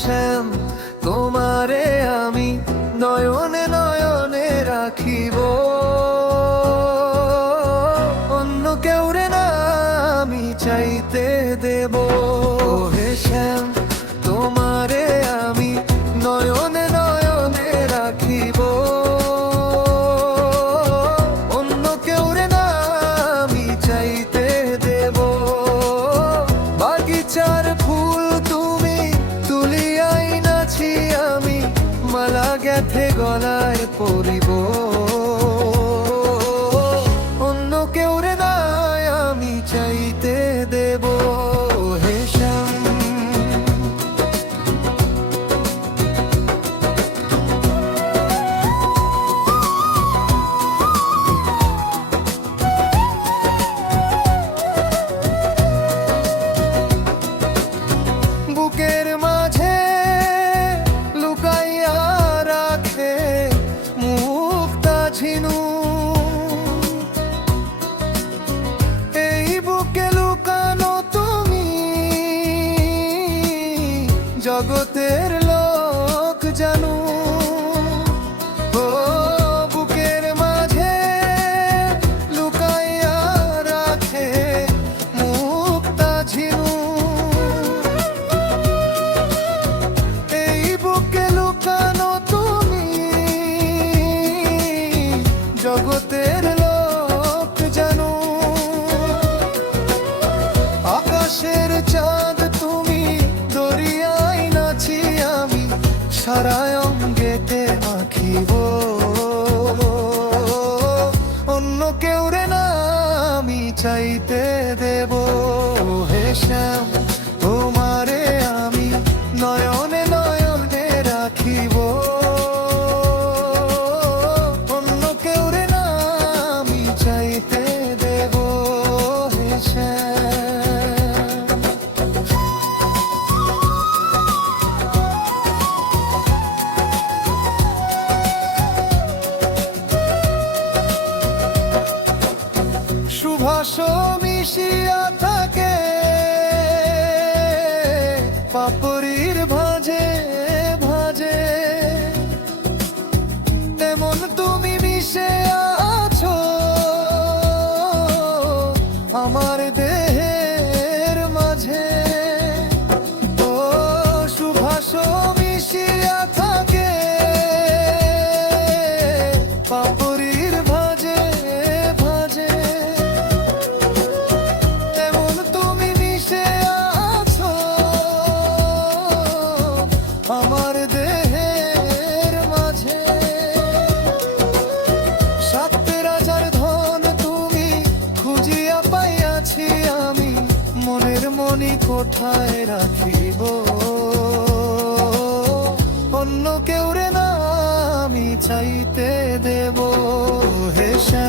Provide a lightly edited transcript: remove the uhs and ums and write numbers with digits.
শ্যাম, তোমারে আমি নয়নে নয়নে রাখিব, অন্য কেউরে না আমি চাইতে দেব। হে শ্যাম, তোমারে আমি নয়নে নয়নে রাখিব, অন্য কেউরে না আমি চাইতে দেব। বাগিচার ফুল তুমি তুলিয়াই নাছি আমি, মালা গেথে গলায় পরিব, অন্য কেউরে না আমি চাইতে দেব। হে শ্যাম, বুকের মাঝে লুকাইয়া রাখে মুক্তা ঝিনু, এই বুকে লুকানো তুমি জগতের লোক জানু। ও বুকের মাঝে লুকাইয়া রাখে মুক্তা ঝিনু, এই বুকে লুকানো তুমি জগতের লোক জানো। আকাশের চাঁদ তুমি দরিয়ায় নাছি আমি, সারা অঙ্গেতে মাখিব, অন্য কেউরে না আমি চাইতে দেব। হে শ্যাম, তোমারে আমি নয়নে নয়নে রাখিব, অন্য কেউরে না আমি চাইতে দেব। হে শ্যাম, সুভাষ মিশিয়া থাকে পাপড়ির ভাঁজে ভাঁজে, তেমন তুমি মিশে আছো আমার দেহের মাঝে। ও সুভাষ মিশিয়া থাকে পাপড়ির ভাঁজে ভাঁজে, তেমন তুমি মিশে আছো আমার দেহের মাঝে। সাত রাজার ধন তুমি খুঁজিয়া পাইয়াছি আমি, মনের মনি কোঠায় রাখিব, অন্য কেউরে না আমি চাইতে দেব। হে শ্যাম।